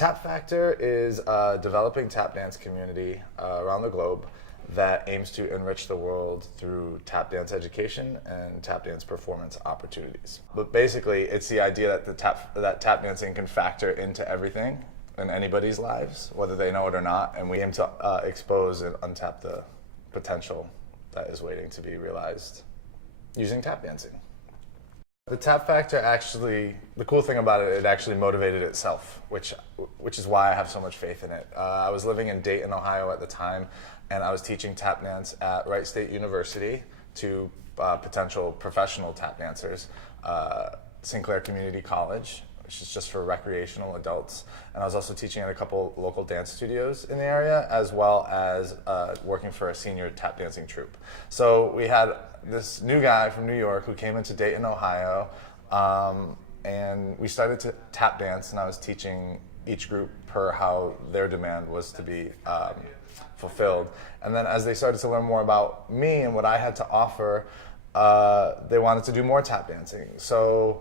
Tap Factor is a developing tap dance community around the globe that aims to enrich the world through tap dance education and tap dance performance opportunities. But basically, it's the idea that tap dancing can factor into everything in anybody's lives, whether they know it or not, and we aim to expose and untap the potential that is waiting to be realized using tap dancing. The Tap Factor actually, the cool thing about it, it actually motivated itself, which is why I have so much faith in it. I was living in Dayton, Ohio at the time, and I was teaching tap dance at Wright State University to potential professional tap dancers, Sinclair Community College, which is just for recreational adults. And I was also teaching at a couple local dance studios in the area, as well as working for a senior tap dancing troupe. So we had this new guy from New York who came into Dayton, Ohio, and we started to tap dance, and I was teaching each group per how their demand was to be fulfilled. And then as they started to learn more about me and what I had to offer, they wanted to do more tap dancing. So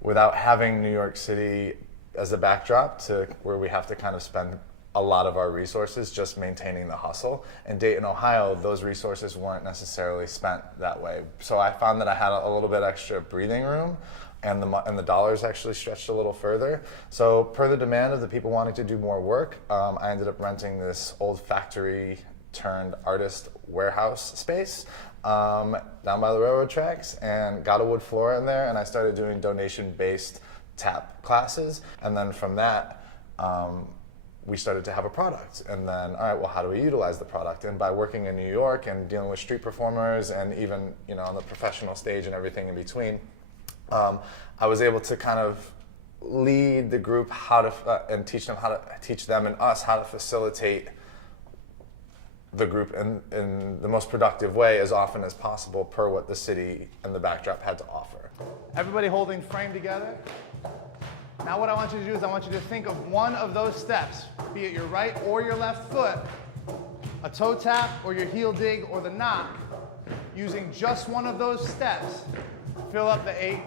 without having New York City as a backdrop to where we have to kind of spend a lot of our resources just maintaining the hustle. In Dayton, Ohio, those resources weren't necessarily spent that way. So I found that I had a little bit extra breathing room, and the dollars actually stretched a little further. So per the demand of the people wanting to do more work, I ended up renting this old factory turned artist warehouse space down by the railroad tracks, and got a wood floor in there, and I started doing donation-based tap classes. And then from that, we started to have a product. And then, all right, well, how do we utilize the product? And by working in New York and dealing with street performers and even, you know, on the professional stage and everything in between, I was able to kind of lead the group how to and teach them and us how to facilitate the group in the most productive way as often as possible per what the city and the backdrop had to offer. Everybody holding frame together. Now what I want you to do is I want you to think of one of those steps, be it your right or your left foot, a toe tap or your heel dig or the knock. Using just one of those steps, fill up the 8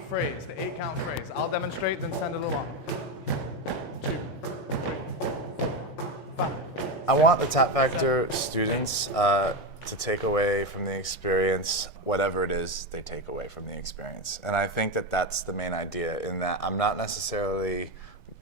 count phrase. I'll demonstrate, then send it along. 2, 3, 4, 5. I want the Tap Factor students to take away from the experience whatever it is they take away from the experience. And I think that that's the main idea, in that I'm not necessarily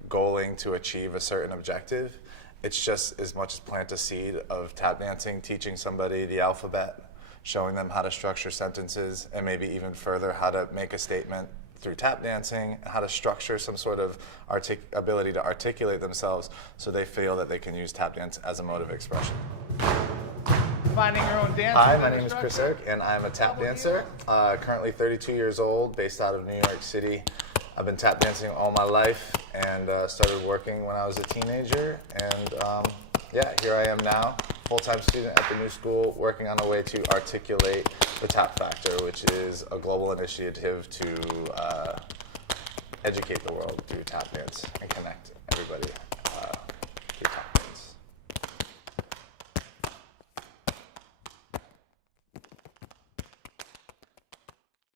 goaling to achieve a certain objective. It's just as much as plant a seed of tap dancing, teaching somebody the alphabet, showing them how to structure sentences, and maybe even further how to make a statement through tap dancing, how to structure some sort of ability to articulate themselves so they feel that they can use tap dance as a mode of expression. Finding your own dance. Hi, my name is Chris Erk, and I'm a tap dancer, currently 32 years old, based out of New York City. I've been tap dancing all my life and started working when I was a teenager, and yeah, here I am now, full-time student at the New School, working on a way to articulate the Tap Factor, which is a global initiative to educate the world through tap dance and connect everybody.